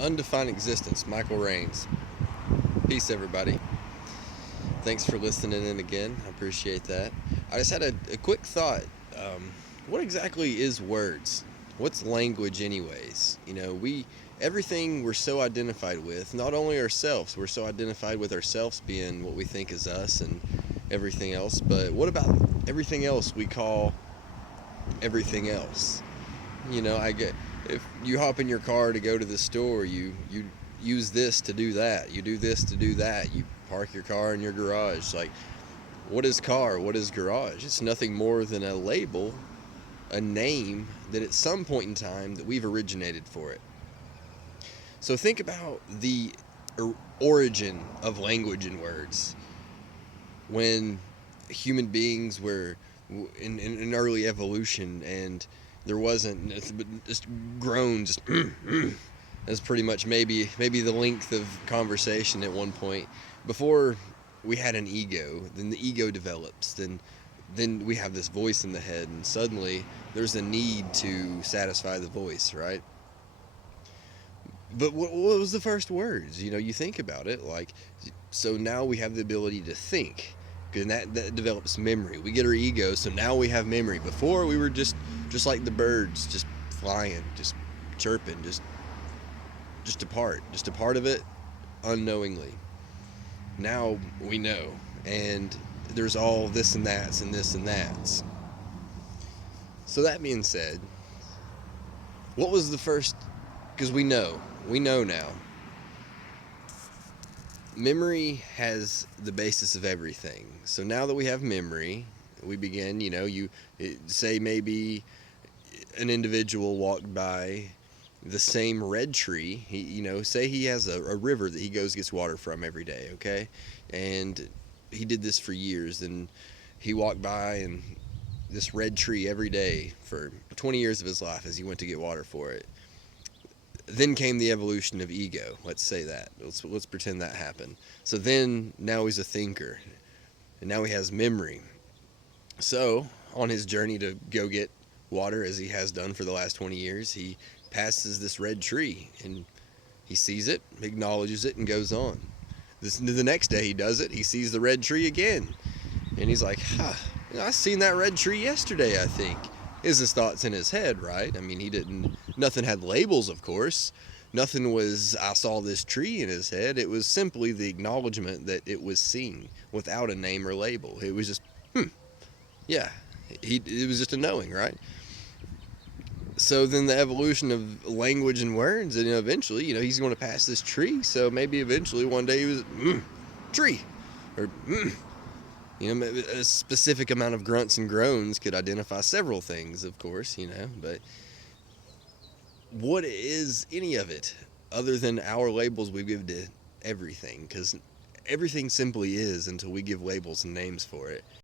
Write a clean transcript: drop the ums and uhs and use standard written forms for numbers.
Undefined Existence, Michael Rains. Peace, everybody. Thanks for listening in again. I appreciate that. I just had a quick thought. What exactly is words? What's language, anyways? Everything we're so identified with, not only ourselves, we're so identified with ourselves being what we think is us and everything else, but what about everything else we call everything else? I get if you hop in your car to go to the store, you use this to do that. You do this to do that. You park your car in your garage. Like, what is car? What is garage? It's nothing more than a label, a name that at some point in time that we've originated for it. So think about the origin of language and words. When human beings were in early evolution and there wasn't just grown just that's pretty much maybe the length of conversation at one point before we had an ego. Then the ego develops, then we have this voice in the head, and suddenly there's a need to satisfy the voice, right? But what was the first words? You think about it, like, so now we have the ability to think, and that develops memory. We get our ego, so now we have memory. Before we were just like the birds, just flying, just chirping, just a part of it, unknowingly. Now we know, and there's all this and that's and this and that's. So that being said, what was the first? Because we know now. Memory has the basis of everything. So now that we have memory, we begin. Say maybe an individual walked by the same red tree. Say he has a river that he goes gets water from every day. Okay, and he did this for years, and he walked by and this red tree every day for 20 years of his life as he went to get water for it. Then came the evolution of ego. Let's say that. Let's pretend that happened. So then now he's a thinker, and now he has memory. So on his journey to go get water, as he has done for the last 20 years, he passes this red tree, and he sees it, acknowledges it, and goes on. The next day he does it. He sees the red tree again, and he's like, I seen that red tree yesterday, I think. Is his thoughts in his head, right? I mean, nothing had labels, of course. Nothing was, I saw this tree in his head. It was simply the acknowledgement that it was seen without a name or label. It was just, yeah. It was just a knowing, right? So then the evolution of language and words, and eventually, he's going to pass this tree. So maybe eventually one day he was, tree. Or, a specific amount of grunts and groans could identify several things, of course, but what is any of it other than our labels we give to everything? Because everything simply is until we give labels and names for it.